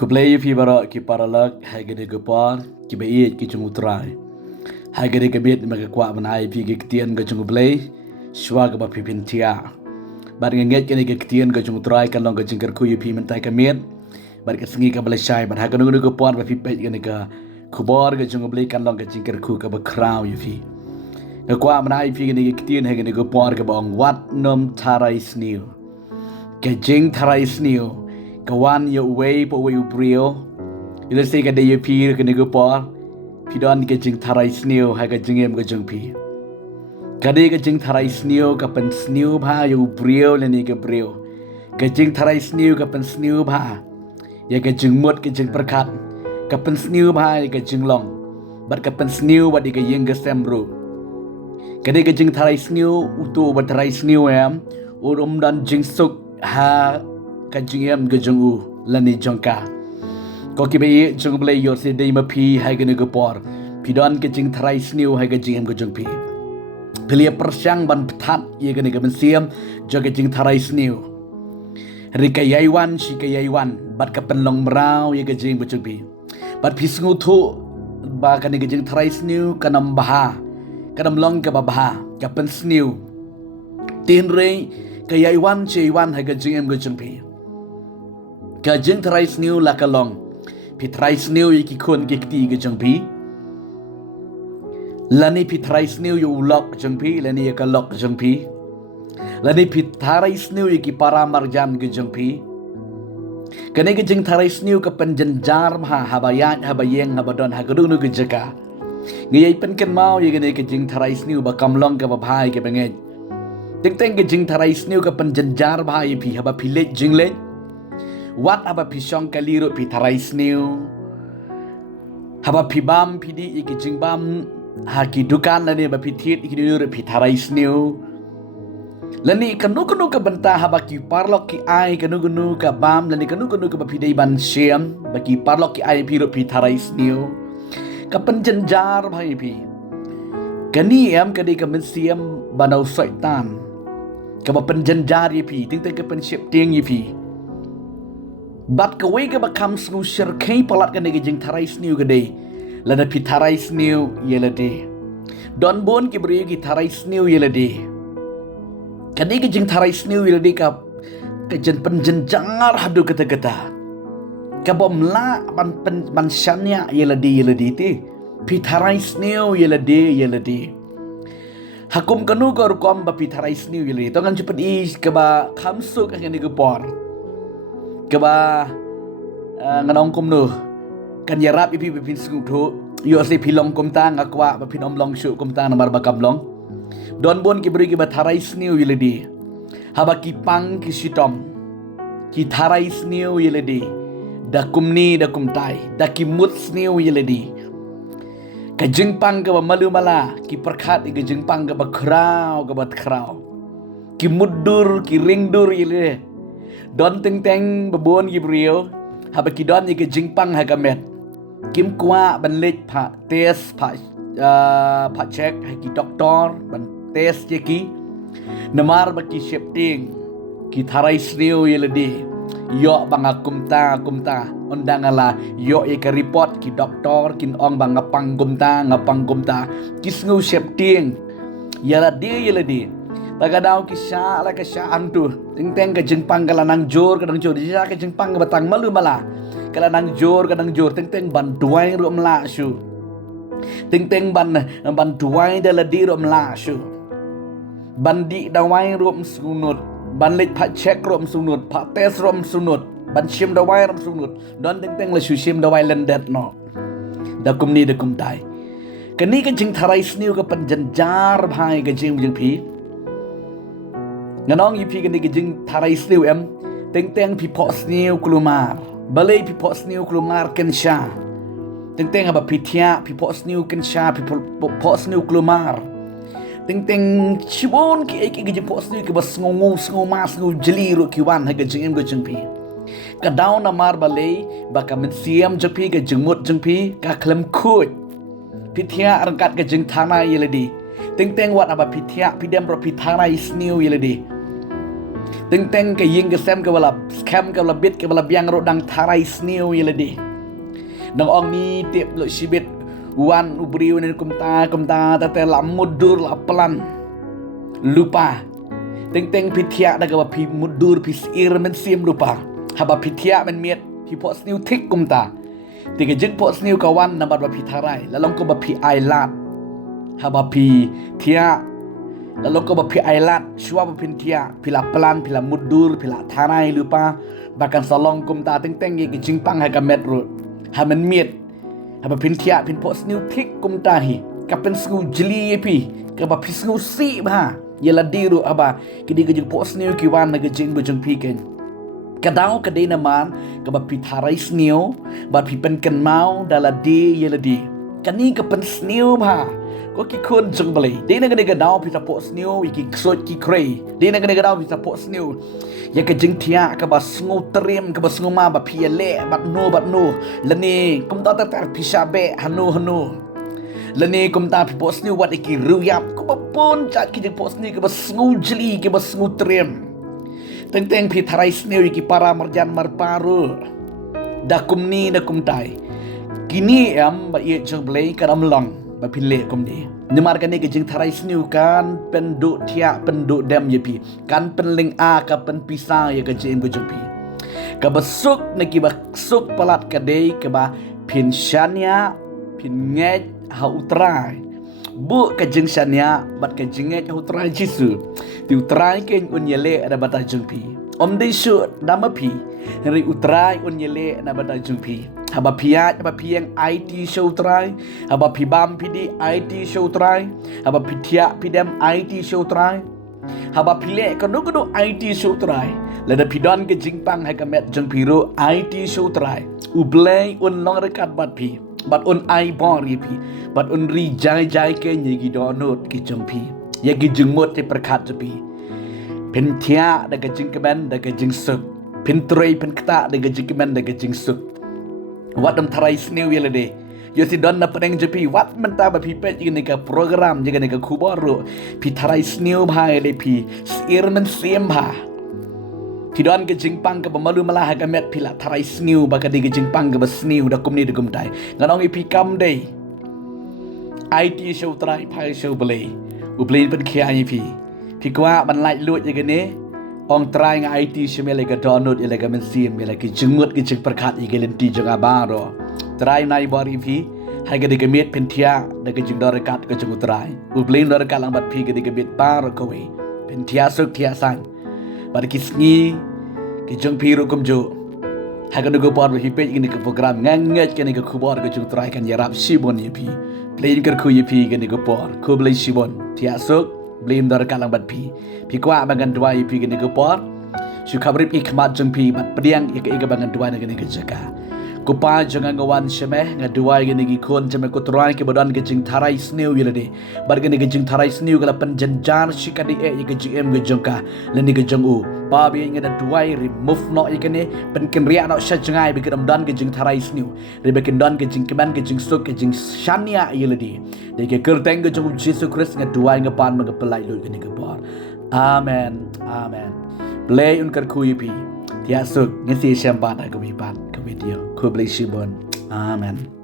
Ku play pi bara ki paralak hai gede ke par ki beit ki chung utrai. Hai gede ke bit ma ke kwa manai pi ki ktian ke chung play shwa ke ba pi pin thiah. Bar nget ke ni ke ktian ke chung utrai kan long ke chung ker ku yu pi man tai ke miet. Bar ke sengi ke balai bar ha ke nu ke par ba pi pet ke ni ke ku bar ke chung play kan long ke chung ker ku ke ba kraw yu pi. Ke kwa manai pi ke ni ke ktian hai ke ni ke par ke bong wat nom tharai sniu. Ke Jingtharai Sniew Ka wan yo way po way briew. Ila say ka de yo pi ke ni ke par. Pi don ke Jingtharai Sniew hai ke jingem ke jung pi. Ka de ke Jingtharai Sniew ka pen sniew bha yo briew le ni ke briew. Ke Jingtharai Sniew ka pen sniew bha. Ya ke jing mut ke jing perkat. Ka pen sniew bha ya ke jing long. Bat ka pen sniew bat ke yeng ke semru. Ka de ke Jingtharai Sniew utu bat tharai sniew em. Dan jing suk ha ka jingem ke jung u lani jongka. Ko ki be jung ble yor se dei ma pi hai ke ne ke por. Pi don ke Jingtharai Sniew hai ke jingem ke jung pi. Pelia persyang ban ptat ye ke ne ke mensiam jo ke Jingtharai Sniew. Ri ka yaiwan shi ka yaiwan bat ka penlong mrau ye ke jing ke jung pi. Bat pi sngu thu ba ka ne ke Jingtharai Sniew ka nam baha. Ka nam long ka ba baha ka pen sniew. Tin rei ka yaiwan che yaiwan hai ka jingem ke jung pi. Ka Jingtharai Sniew la ka long. Pi tharai sniew ye ki khon ke kti ke jung pi. Lani pi tharai sniew ye ulok jung pi, lani ye ka lok jung pi. Lani pi tharai sniew ye ki para marjan ke jung pi. Kane ke Jingtharai Sniew Ka Pynjynjar ha habayat habayeng habadon hagudunu ke jaka. Ngiyai pen ken mau ye kane ke Jingtharai Sniew ba kamlong ka ba bhai ke benget. Teng ke Jingtharai Sniew Ka Pynjynjar bhai pi haba pi let jinglet. Wat haba pi shong kaliro pi tharai sniew. Haba pi bam pi di iki jingbam ha ki dukan lani ba pi thiet iki dur pi tharai sniew. Lani kanu ka benta haba ki parlok ki ai kanu ka bam lani kanu ka ba pi dei ban siam ba ki parlok ki ai pi ro pi tharai sniew. Ka Pynjynjar bhai pi. Kani em ka dei ka men siam banau saitan. Ka ba Pynjynjar ye pi ting ka pen siap tiang ye pi. Bat ka way ka ba kam snu shir kay palat ka nigi Jingtharai Sniew ka day. Lada pi tharai sniew yela day. Don bon ki beri ki tharai sniew yela day. Ka nigi Jingtharai Sniew yela day ka jen Pynjynjar hadu kata-kata. Ka bom la ban shanya yela day te. Pi tharai sniew yela day. Hakum kanu ka rukom ba pi tharai sniew yela day. Tongan cepat is ka ba kamsuk ka nigi por. Kaba nganong kum nu kan yarap ipi pin sung tho yo se pilong kum ta ngakwa ba pin om long shu kum ta namar ba kam long don bon ki beri ki ba tharai sniew yeledi haba ki pang ki sitom ki tharai sniew yeledi da kumni da kum tai da ki mut sniew yeledi ka jingpang ka ba malu mala ki perkhat ki jingpang ka ba kraw ki muddur ki ringdur yeledi don teng babon gi briew haba ki don ye ke jingpang ha gamet kim kwa ban lech pha test pha check ha ki doctor ban test ye ki namar ba ki shifting ki tharai sniew ye ledi yo banga kumta undangala yo ye ka report ki doctor kin ong banga pang kumta ki sngu shifting yala de ye ledi Tagadau kisah la kisah antu teng ka jingpang kadang jor dia ka jingpang batang malu mala kadang jor teng ban duai ro mla shu teng ban duai de la di ro mla shu ban di dawai ro sunut ban lek pha check ro sunut pha test ro sunut ban sim dawai ro sunut don teng la shu sim dawai lendet no da kum dai kani ka Jingtharai Sniew Ka Pynjynjar bhai ka jing pi nganong ipi ka nigi Jingtharai Sniew em teng pi po sniew klumar balay pi po sniew klumar kensha teng haba pi thiah pi po sniew kensha pi po sniew klumar teng chibon ki ai ki po sniew ki bas sngu jeli ro ki wan ha ga jing go jing pi ka down na mar balay ba ka men siam jpi ka jingmut jing pi ka klem khut pi thiah rangkat ka Jingtharai yeledi teng wat aba pi thiah pi dem ro pi tharai sniew yeledi Teng ke ying ke sem ke wala scam ke wala bit ke wala biang ro dang tharai snew yele di. Dang ong ni tip lo sibit wan ubriu nen kumta tete la mudur la pelan. Lupa. Teng pitia da ke ba pi mudur pi sir men sim lupa. Haba pitia men miet pi pot snew tik kumta. Tiga jik pot snew kawan nambat ba pi tharai. Lalong ko ba pi ailat. Haba pi tia. Lalu kau berpi ailat, shua berpin tia, pila pelan, pila mudur, pila tharai lupa, bahkan salong kum ta teng ye jingpang hai kamet ru, hamen miet, haba pin tia, pin pot snew tik kum ta hi, kapen snew jeli pi, kaba pi snew si bah, yela diru aba, kidi gejing pot snew kiwan na gejing bujung pi ken. Kadau kadai naman, kaba pi tharai snew, bat pi pen ken mau dala di yela di, kani kapen snew bah. Ko ki kun jung beli. Dia nak kena dau pisa pot snew, iki ksot ki krei. Dia nak kena dau pisa pot snew. Ya ke jing thiah ke bas ngu terim ke bas ngu ma ba pi le bat no. Lani kum ta pisa be hanu. Lani kum ta pi pot snew wat iki ruyap. Ko ba pun chat ki jing pot snew ke bas ngu jeli ke bas ngu terim. Teng pi tharai snew iki para marjan marparu. Da kum ni da kum tai. Kini am ba ye jung beli kadam long. Bapilek kum di. Nyemarkan ni ke Jingtharai Sniew kan pynduh thiah pynduh dem ye pi. Kan penling a ka pen pisang ye ke jing bujung pi. Ka besuk neki besuk palat kadai ke ba pin shania pin nget ha utrai. Bu ke jing shania bat ke jinget ha utrai jisu. Ti utrai ke un yele ada bata jung pi. Om dei shoot nama pi. Hari utrai un yele na bata jung pi. Haba piat, haba piang IT show try, haba pibam pidi IT show try, haba pitia pidem IT show try, haba pile kono IT show try. Lada pidon ke jingpang hai kamet jeng piru IT show try. Ublay un long rekat bat pi, bat un ai bor ye pi, bat un ri jai ke nyegi donut ke jeng pi. Ya ke jeng mot te perkat je pi. Pentia da ke jing kemen da ke jing suk. Pintrei penkta da ke jing kemen da ke jing suk. Wat dam tharai snew yele de. Yo si don na pedeng jepi wat menta ba pi pet ni ka program je ni ka kuboru. Pi tharai snew bhai de pi sir men sim bha. Ti don ke jingpang ke bamalu malah ka met pila tharai snew ba ka de ke jingpang ke ba snew da kum ni de kum tai. Nganong pi kam de. IT show trai pai show bele. U play pen khia ni pi. Pi kwa ban lai lut je ke ni. Ong try nga IT shemele ka download ile ka men sim ile ki jengmut ki jeng perkat i gelenti jeng abaro. Try nai bari vi hai ka de met pentia de ka jeng dorekat ka jeng utrai. U play dorekat lang bat pi ka de met par ko we. Pentia suk tia sang. Bar ki sngi ki jeng piru kum jo. Hai ka de go par hi pe ni ka program nganget ka ni ka khubor ka jeng utrai kan yarap sibon ye pi. Play kar khu ye pi ka ni ka por. Ko play sibon tia suk blim dar kalang bat pi kwa bangan dua pi gini ke por su kabrip ikmat jeng pi bat pediang ik bangan dua gini ke jaka kupa jangan ngawan shemeh ngadua gini gi kon jeme kutrai ke badan ke Jingtharai Sniew yelade bar gini ke Jingtharai Sniew kala Pynjynjar shikadi ke gm ke jengka leni ke jengu pa bi ngada dua remove no ikene pen ken ria no sha jangai bi kedam dan ke Jingtharai Sniew re be ken dan ke jingkeman ke jingsuk ke jing shania yelade de ke kerteng ke jung Jesus Christ ngadua ngapan magapelai lu gini ke por amen play un kar kui pi tiasuk ngisi syampat ke wipat ke video ku bless you bon amen